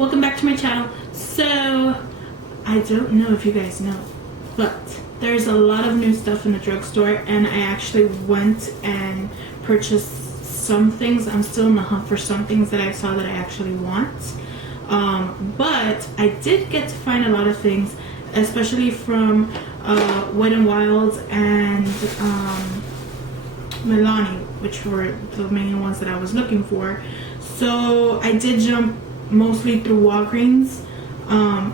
welcome back to my channel. So I don't know if you guys know, but there's a lot of new stuff in the drugstore, and I actually went and purchased some things. I'm still in the hunt for some things that I saw that I actually want, but I did get to find a lot of things, especially from Wet n Wild and MILANI, which were the main ones that I was looking for. So I did jump mostly through Walgreens.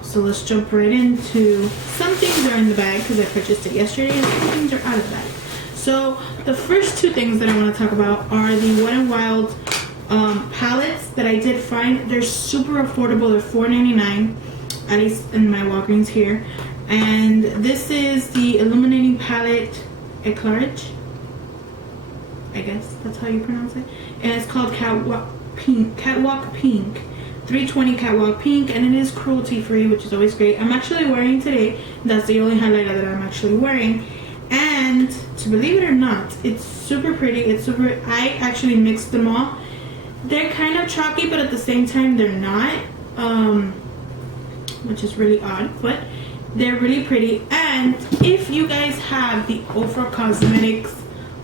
So let's jump right into some things are in the bag because I purchased it yesterday, and some things are out of the bag. So the first two things that I want to talk about are the Wet n Wild palettes that I did find. They're super affordable. They're $4.99, at least in my Walgreens here. And this is the illuminating palette Eclairage, I guess that's how you pronounce it, and it's called Catwalk Pink, 320 Catwalk Pink, and it is cruelty free, which is always great. I'm actually wearing today. That's the only highlighter that I'm actually wearing, and to believe it or not, it's super pretty. It's super. I actually mixed them all. They're kind of chalky, but at the same time they're not, which is really odd, but they're really pretty. And if you guys have the Ofra Cosmetics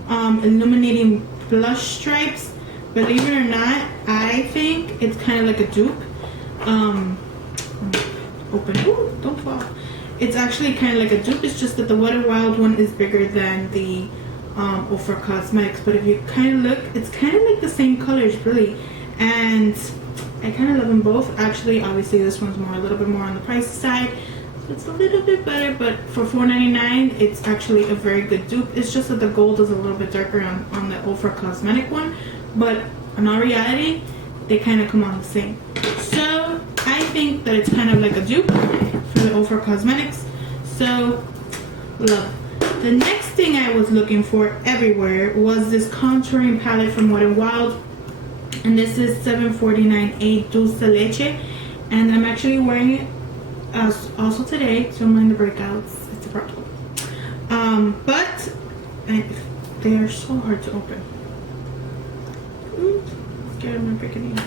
illuminating blush stripes, believe it or not, I think it's kind of like a dupe. Open. Ooh, don't fall. It's actually kind of like a dupe. It's just that the Wet n Wild one is bigger than the Ofra Cosmetics. But if you kind of look, it's kind of like the same colors, really. And I kind of love them both. Actually, obviously, this one's a little bit more on the pricey side. It's a little bit better, but for $4.99, it's actually a very good dupe. It's just that the gold is a little bit darker on the Ofra Cosmetic one, but in all reality, they kind of come on the same. So I think that it's kind of like a dupe for the Ofra Cosmetics. So love. The next thing I was looking for everywhere was this contouring palette from Wet n Wild, and this is 749A Dulce Leche, and I'm actually wearing it also today. Don't mind the breakouts, it's a problem. But they are so hard to open. Oops, scared of my freaking knee.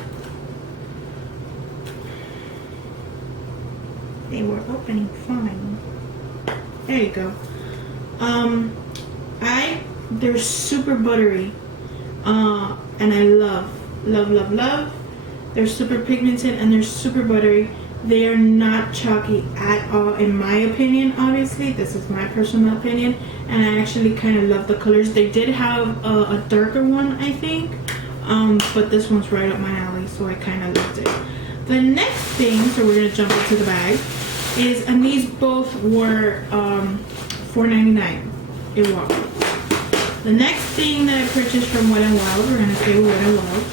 They were opening fine. There you go. They're super buttery, and I love. They're super pigmented and they're super buttery. They are not chalky at all, in my opinion. Obviously, this is my personal opinion, and I actually kind of love the colors. They did have a darker one, I think, but this one's right up my alley, so I kind of loved it. The next thing, so we're gonna jump into the bag, is, and these both were $4.99 in Walmart. The next thing that I purchased from Wet n Wild, we're gonna say Wet n Wild,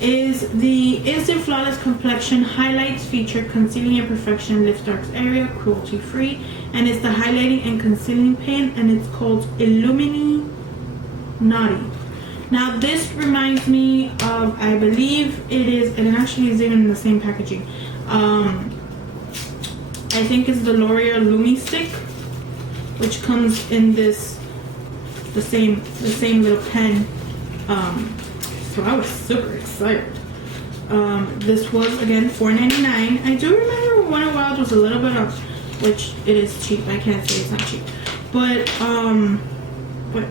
is the Instant Flawless Complexion Highlights Feature Concealing Imperfection Lift Darks Area, cruelty free, and it's the highlighting and concealing pen, and it's called Illuminati. Now this reminds me of, I believe it is, and it actually is even in the same packaging. I think it's the L'Oreal Lumi Stick, which comes in this the same little pen. So I was super excited. This was again $4.99. I do remember Wet n Wild was a little bit off, which it is cheap. I can't say it's not cheap, but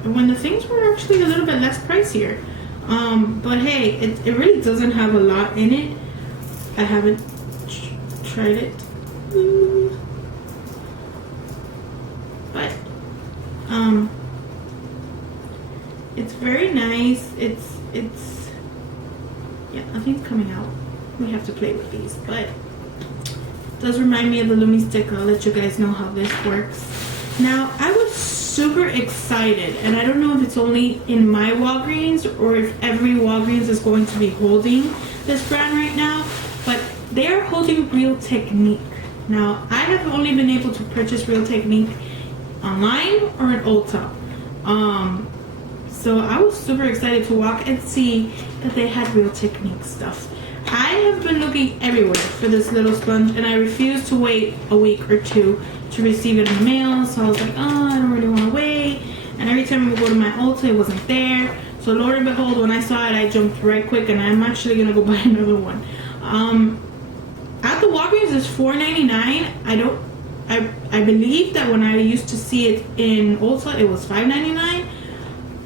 when the things were actually a little bit less pricier. But hey, it really doesn't have a lot in it. I haven't tried it, but it's very nice. It's yeah, nothing's coming out. We have to play with these, but it does remind me of the Lumi Stick. I'll let you guys know how this works. Now, I was super excited, and I don't know if it's only in my Walgreens or if every Walgreens is going to be holding this brand right now, but they are holding Real Technique. Now, I have only been able to purchase Real Technique online or at Ulta. So I was super excited to walk and see that they had Real Technique stuff. I have been looking everywhere for this little sponge, and I refused to wait a week or two to receive it in the mail. So I was like, oh, I don't really want to wait. And every time I would go to my Ulta, it wasn't there. So lo and behold, when I saw it, I jumped right quick, and I'm actually gonna go buy another one. I Walgreens is $4.99. I believe that when I used to see it in Ulta, it was $5.99.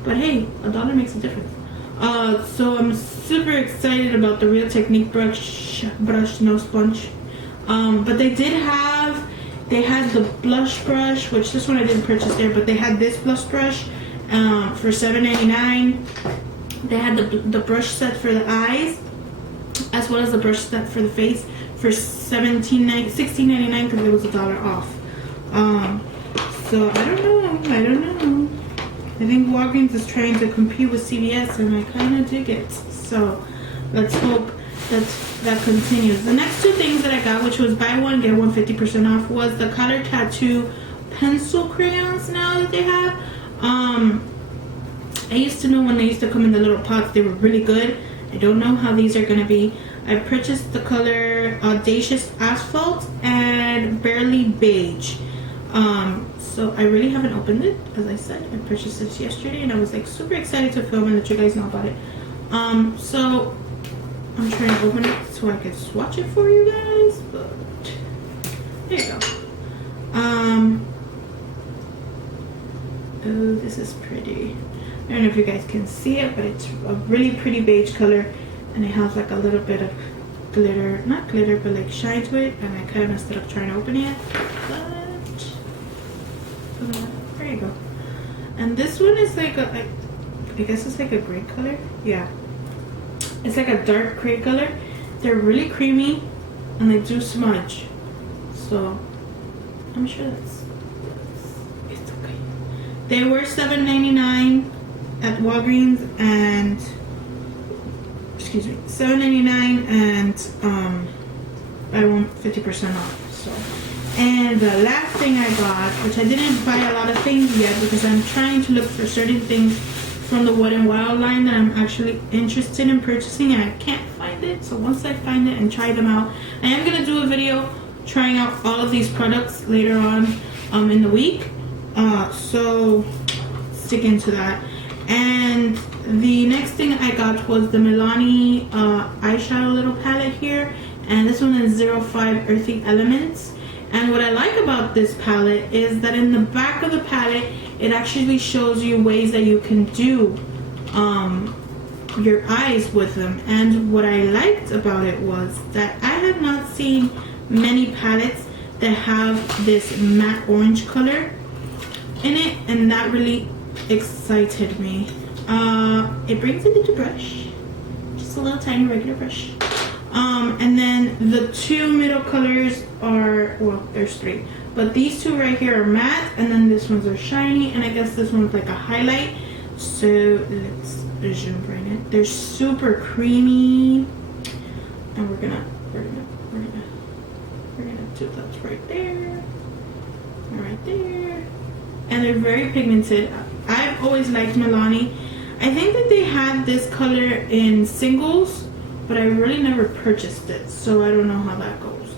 But hey, a dollar makes a difference. So I'm super excited about the Real Technique brush, no sponge. But they had the blush brush, which this one I didn't purchase there, but they had this blush brush for $7.99. They had the brush set for the eyes, as well as the brush set for the face for $16.99 because it was $1 off. So I don't know. I think Walgreens is trying to compete with CVS, and I kind of dig it. So let's hope that continues. The next two things that I got, which was buy one get one 50% off, was the Color Tattoo pencil crayons now that they have. I used to know when they used to come in the little pots, they were really good. I don't know how these are going to be. I purchased the color Audacious Asphalt and Barely Beige. So I really haven't opened it. As I said, I purchased this yesterday and I was like super excited to film and let you guys know about it. So I'm trying to open it so I can swatch it for you guys, but there you go. Oh, this is pretty. I don't know if you guys can see it, but it's a really pretty beige color, and it has like a little bit of glitter, not glitter, but like shine to it, and I kind of messed it up trying to open it, but there you go. And this one is like I guess it's like a gray color. Yeah, it's like a dark gray color. They're really creamy and they do smudge, so I'm sure it's okay. They were $7.99 at Walgreens, and excuse me, $7.99, and I want 50% off. So, and the last thing I got, which I didn't buy a lot of things yet because I'm trying to look for certain things from the Wet n Wild line that I'm actually interested in purchasing, and I can't find it. So once I find it and try them out, I am gonna do a video trying out all of these products later on in the week. So stick into that. And the next thing I got was the MILANI eyeshadow little palette here, and this one is 05 Earthy Elements. And what I like about this palette is that in the back of the palette, it actually shows you ways that you can do your eyes with them. And what I liked about it was that I have not seen many palettes that have this matte orange color in it, and that really excited me. It brings a little brush, just a little tiny regular brush. And then the two middle colors are, well, there's three, but these two right here are matte, and then this ones are shiny, and I guess this one's like a highlight. So let's zoom right in. They're super creamy, and we're gonna do that right there, and right there, and they're very pigmented. I've always liked MILANI. I think that they had this color in singles, but I really never purchased it, so I don't know how that goes.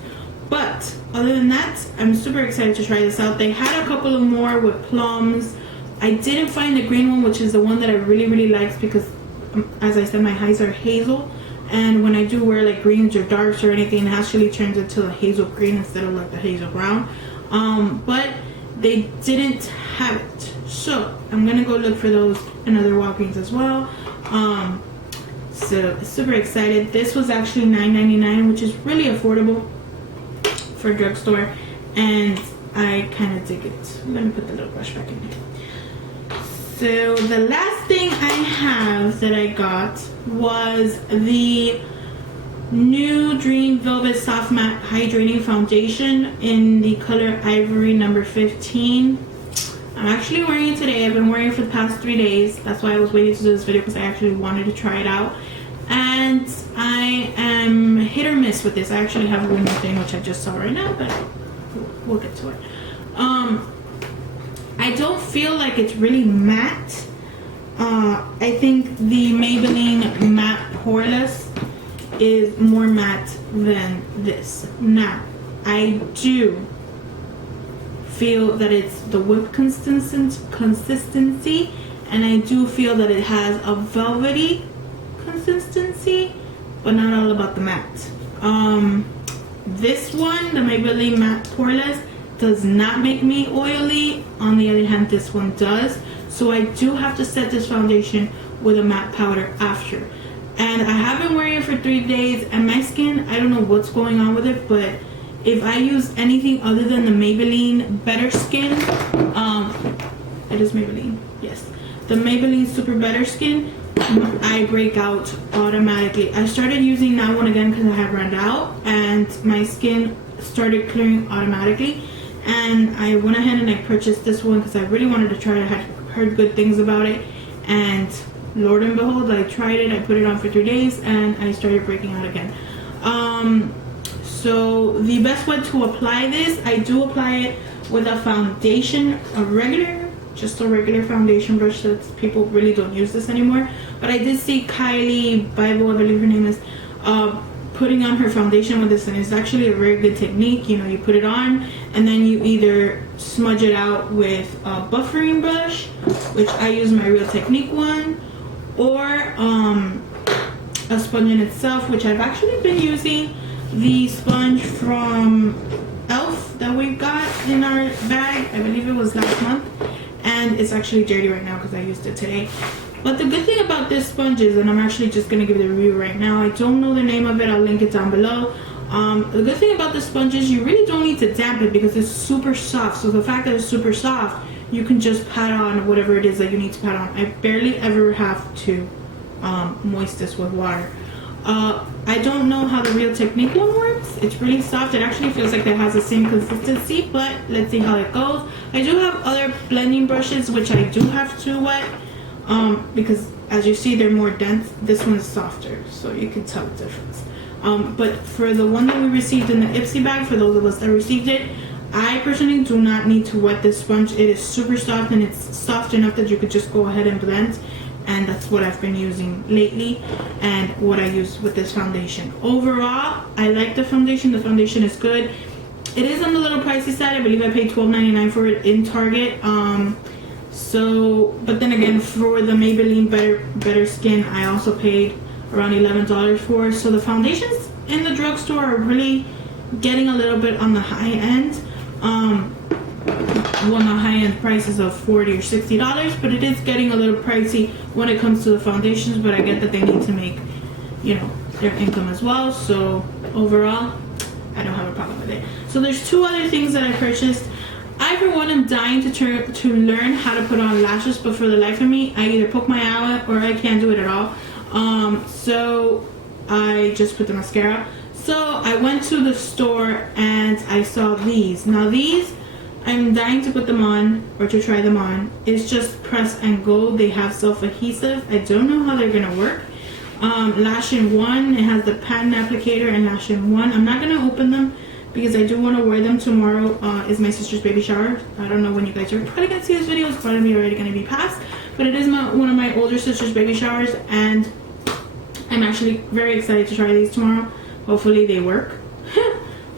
But other than that, I'm super excited to try this out. They had a couple of more with plums. I didn't find the green one, which is the one that I really liked, because as I said, my eyes are hazel, and when I do wear like greens or darks or anything, it actually turns into a hazel green instead of like the hazel brown. But they didn't have it, so I'm gonna go look for those in other Walgreens as well. So super excited. This was actually $9.99, which is really affordable for a drugstore, and I kind of dig it. Let me put the little brush back in here. So the last thing I have that I got was the new Dream Velvet Soft Matte Hydrating Foundation in the color Ivory number 15. I'm actually wearing it today. I've been wearing it for the past 3 days. That's why I was waiting to do this video, because I actually wanted to try it out. And I am hit or miss with this. I actually have one more thing, which I just saw right now, but we'll get to it. I don't feel like it's really matte. I think the Maybelline Matte Poreless is more matte than this. Now, I do feel that it's the whip consistency, and I do feel that it has a velvety consistency, but not all about the matte. this one, the Maybelline Matte Poreless, does not make me oily. On the other hand, this one does. So I do have to set this foundation with a matte powder after. And I have been wearing it for 3 days, and my skin, I don't know what's going on with it, but if I use anything other than the Maybelline Better Skin, it is Maybelline, yes, the Maybelline Super Better Skin, I break out automatically. I started using that one again because I had run out, and my skin started clearing automatically. And I went ahead and I purchased this one because I really wanted to try it. I had heard good things about it, and Lord and behold, I tried it. I put it on for 3 days, and I started breaking out again. So the best way to apply this, I do apply it with a foundation, just a regular foundation brush, so people really don't use this anymore. But I did see Kylie Bible, I believe her name is, putting on her foundation with this, and it's actually a very good technique. You know, you put it on and then you either smudge it out with a buffering brush, which I use my Real Technique one, or a sponge in itself, which I've actually been using the sponge from Elf that we got in our bag. I believe it was last month, and it's actually dirty right now because I used it today. But the good thing about this sponge is, and I'm actually just going to give it a review right now, I don't know the name of it, I'll link it down below. The good thing about this sponge is you really don't need to damp it because it's super soft. So the fact that it's super soft, you can just pat on whatever it is that you need to pat on. I barely ever have to moist this with water. I don't know how the Real Technique one works. It's really soft. It actually feels like it has the same consistency, but let's see how it goes. I do have other blending brushes which I do have to wet, because as you see, they're more dense. This one is softer, so you can tell the difference. But for the one that we received in the Ipsy bag, for those of us that received it, I personally do not need to wet this sponge. It is super soft, and it's soft enough that you could just go ahead and blend. And that's what I've been using lately, and what I use with this foundation. Overall, I like the foundation. The foundation is good. It is on the little pricey side. I believe I paid $12.99 for it in Target. But then again, for the Maybelline Better Skin, I also paid around $11 for. So the foundations in the drugstore are really getting a little bit on the high end. Well, not high-end prices of $40 or $60, but it is getting a little pricey when it comes to the foundations. But I get that they need to make, you know, their income as well. So overall, I don't have a problem with it. So there's 2 other things that I purchased. I, for one, am dying to learn how to put on lashes, but for the life of me, I either poke my eye out or I can't do it at all. So I just put the mascara. So I went to the store and I saw these. Now these, I'm dying to put them on, or to try them on. It's just press and go. They have self-adhesive. I don't know how they're gonna work. Lash in 1, it has the patent applicator and lash in 1. I'm not gonna open them because I do want to wear them. Tomorrow is my sister's baby shower. I don't know when you guys are probably gonna see this video. It's probably already gonna be past, but it is one of my older sister's baby showers, and I'm actually very excited to try these tomorrow. Hopefully they work.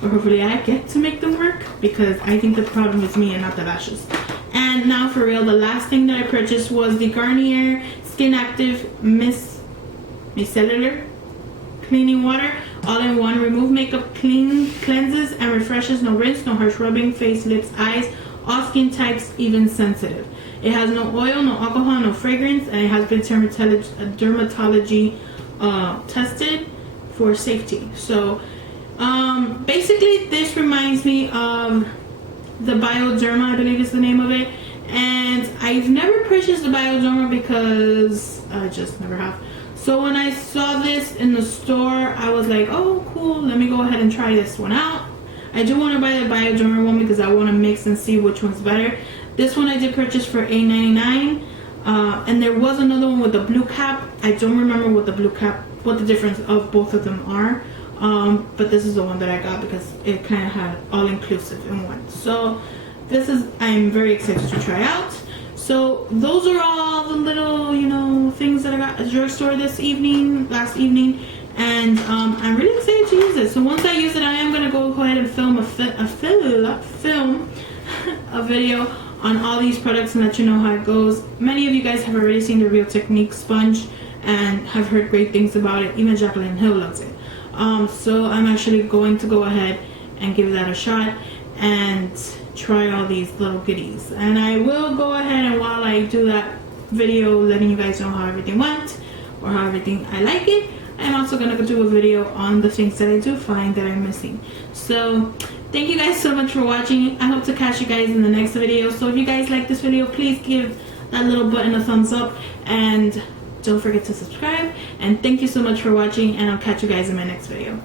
Or hopefully I get to make them work, because I think the problem is me and not the lashes. And now for real, the last thing that I purchased was the Garnier Skin Active Micellar Cleaning Water. All in one. Remove makeup, cleanses and refreshes. No rinse, no harsh rubbing, face, lips, eyes, all skin types, even sensitive. It has no oil, no alcohol, no fragrance, and it has been dermatology tested for safety. So basically this reminds me of the Bioderma, I believe is the name of it, and I've never purchased the Bioderma because I just never have. So when I saw this in the store, I was like, oh cool, let me go ahead and try this one out. I do want to buy the Bioderma one because I want to mix and see which one's better. This one I did purchase for $8.99, and there was another one with the blue cap. I don't remember what the difference of both of them are. But this is the one that I got because it kind of had all-inclusive in one. So this is, I'm very excited to try out. So those are all the little, you know, things that I got at the drugstore last evening, and I'm really excited to use it. So once I use it, I am gonna go ahead and film a video on all these products and let you know how it goes. Many of you guys have already seen the Real Technique sponge and have heard great things about it. Even Jacqueline Hill loves it. So I'm actually going to go ahead and give that a shot and try all these little goodies. And I will go ahead, and while I do that video letting you guys know how everything went or how everything I like it, I'm also gonna do a video on the things that I do find that I'm missing. So thank you guys so much for watching. I hope to catch you guys in the next video. So if you guys like this video, please give that little button a thumbs up, and don't forget to subscribe. And thank you so much for watching, and I'll catch you guys in my next video.